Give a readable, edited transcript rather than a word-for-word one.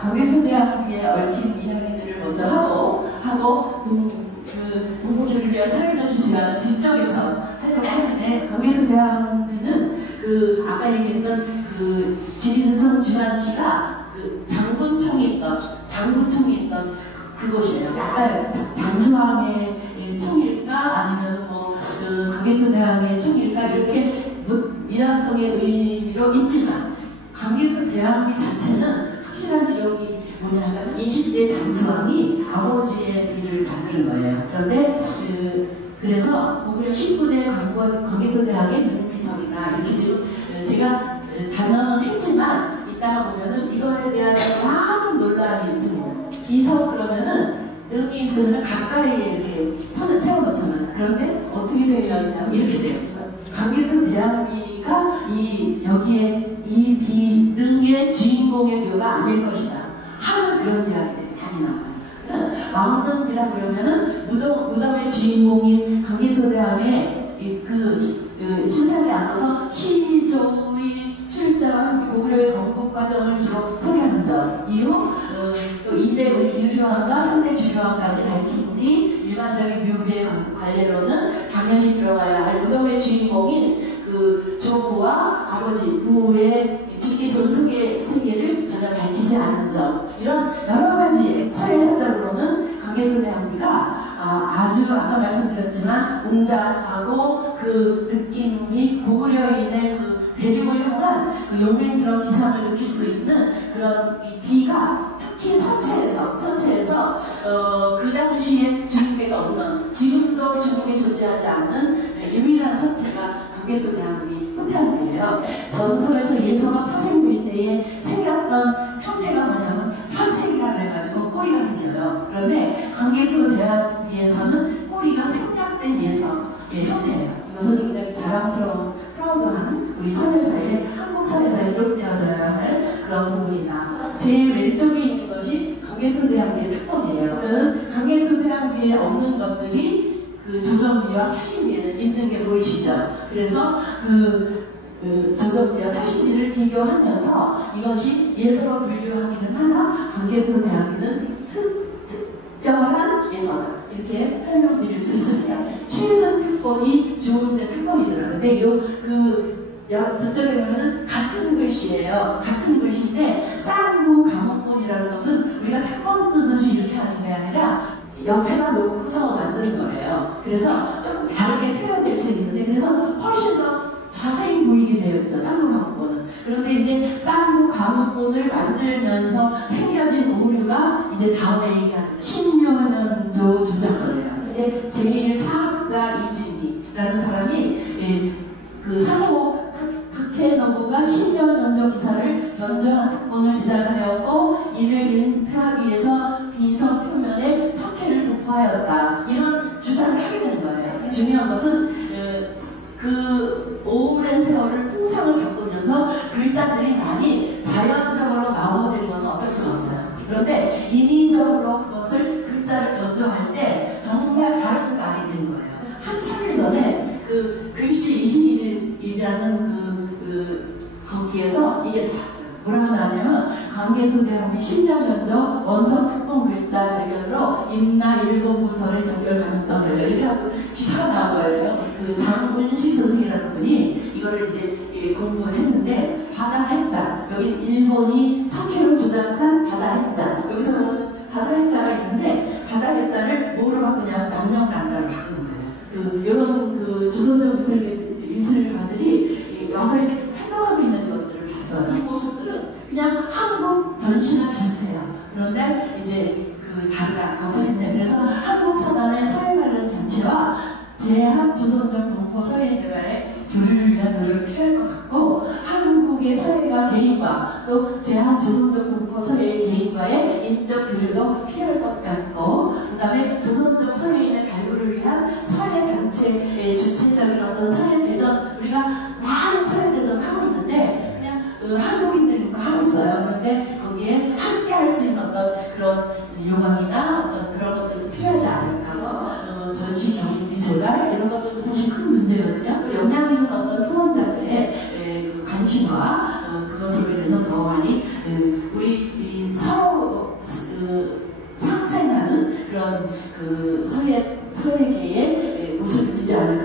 강변대학에 얽힌 이야기들을 먼저 하고 동포교육을 위한 사회정신 시간은 뒤쪽에서 하려고 하는데, 강변대학은 아까 얘기했던 진성 지만씨가 장군총이 있던 그곳이에요. 아까 장수왕의 총일까 아니면 강계토대왕의 총일까 이렇게 미완성의 의미로 있지만, 강계토대왕비 자체는 확실한 기록이 뭐냐 하면 20대 장수왕이 아버지의 비를 받은 거예요. 그런데 그래서 고구려 19대 강계토대왕의 눈비석이다 이렇게 지금 제가 단언은 했지만, 이따가 보면은 이거에 대한 많은 논란이 있습니다. 비석 그러면은 능이 있으면 가까이에 이렇게 선을 세워놓잖아요. 그런데 어떻게 되어 있냐면 이렇게 되어 있어요. 강계토대왕비가 여기에 이 비능의 주인공의 묘가 아닐 것이다 하는 그런 이야기들이 많이 나와요. 왕릉비라 그러면은 무덤의 주인공인 강계토대왕의 신상에 앞서서 시조의 출자와 함께 고구려의 건국 과정을 주로 소개하는 점, 이후 또 2대 유류왕과 3대 주류왕까지 밝힌 뒤 일반적인 묘비의 관례로는 당연히 들어가야 할 무덤의 주인공인 조부와 아버지 부의 직계 존속의 세계를 전혀 밝히지 않은 점, 이런 여러 가지 사례사적으로는 강계토대왕비가 아주 아까 말씀드렸지만 웅장하고 느낌이 고구려인의 대륙을 향한 용맹스러운 기상을 느낄 수 있는 그런 이 비가 특히 서체에서 그 당시에 중국에가 없는, 지금도 중국에 존재하지 않는 유일한 서체가 강계토대왕비 호태왕비예요. 전설에서 예서가 파생될 때에 생겼던 형태가 뭐냐면 현책이라 해가지고 꼬리가 생겨요. 그런데 강계토대왕비에서는 꼬리가 생략된 예서의 형태예요. 이것은 굉장히 자랑스러운 프라우드한 우리 사회사에, 한국 사회사에 기록되어져야 할 그런 부분이다. 제 왼쪽에 있는 것이 강계토대왕비의 특권이에요. 그러면 강계토대왕비에 없는 것들이 조정비와 사신비에는 있는 게 보이시죠? 그래서 조정비와 사신비를 비교하면서 이것이 예서로 분류하기는 하나 강계토대왕비는 특별한 예서다, 이렇게 설명드릴 수 있습니다. 최근 특권이 좋은데 특권이더라고요. 근데 저쪽에 보면은 같은 글씨예요. 같은 글씨인데 쌍구 가문본이라는 것은 우리가 특권 뜨듯이 이렇게 하는 게 아니라 옆에다 놓고서 만드는 거예요. 그래서 조금 다르게 표현될 수 있는데, 그래서 훨씬 더 자세히 보이게 되어 있죠, 쌍구 가문본은. 그런데 이제 쌍구 가문본을 만들면서 생겨진 오류가 이제 다음에 얘기한 신묘년조 조작서예요. 이제 제1사학자 이진희라는 사람이 상호 극해노부가 신묘년조 기사를 변조한 특본을 제작하였고, 이를 인폐하기 위해서 비석 표면에 석회를 도포하였다, 이런 주장을 하게 되는 거예요. 중요한 것은 오랜 세월을 풍상을 겪으면서 글자들이 많이 자연적으로 마모되는 건 어쩔 수가 없어요. 그런데 인위적으로 그것을 글자를 변조할 때 정말 다른 말이 되는 거예요. 한 3일 전에 글씨 21이라는 거기에서 이게 나왔어요. 뭐라고 나왔냐면, 강계토대왕비 10년 연적 원서 특본 글자 대결로 임나 일본 부설의 정결 가능성을 이렇게 하고 기사가 나온 거예요. 장문식 선생이라는 분이 이거를 이제 공부를 했는데, 바다 해자, 여기 일본이 석회로 조작한 바다 해자, 여기서 보면 바다 해자가 있는데, 바다 해자를 뭐로 바꾸냐면 남명남자로 바꾸는 거예요. 이런 조선적 미술가들이 와서 이렇게 활동하고 있는 것들을 봤어요. 이 모습들은 그냥 한국 전시나 비슷해요. 그런데 이제 다르다, 그거뿐인데, 그래서 한국 서단의 사회 관련 단체와 제한 조선적 동포 서예인들과의 교류를 위한 노력이 필요할 것 같고, 한국의 사회가 개인과 또 제한 조선적 동포 서예의 개인과의 인적 교류도 필요할 것 같고, 그 다음에 조선적 서예인의 발굴을 위한 사회 단체의 주체적인 어떤 사회 대전, 우리가 많은 사회 대전을 하고 있는데 그냥 한국인들과 하고 있어요. 그런데 거기에 함께 할 수 있는 어떤 그런 요강이나 어떤 그런 것들도 필요하지 않을까. 전시 경비 재발 이런 것들도 사실 큰 문제거든요. 또 영향 있는 어떤 후원자들의 관심과 그것으로 인해서 더 많이 우리 서로 상생하는 그런 그 사회계의 모습이 되지 않을까.